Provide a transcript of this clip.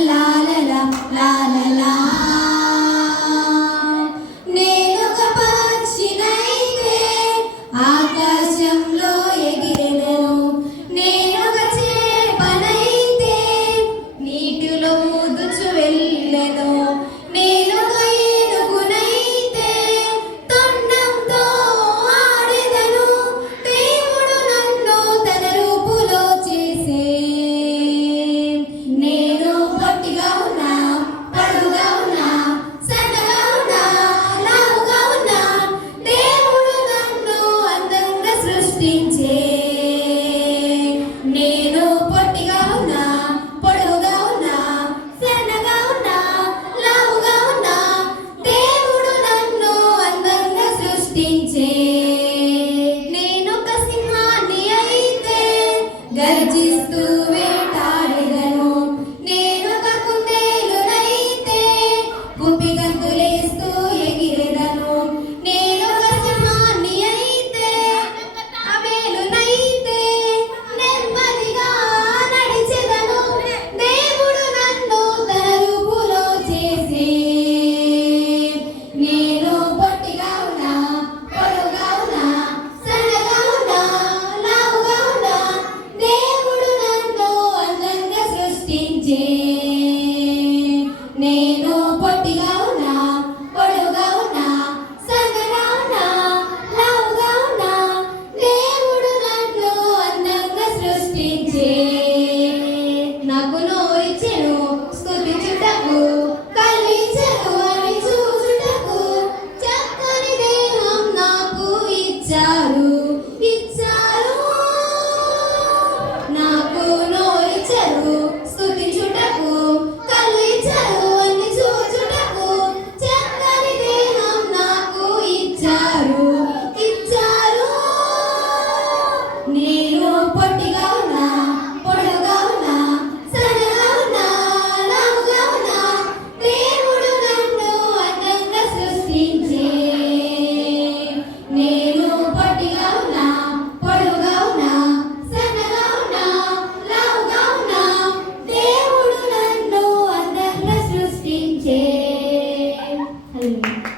la day. star.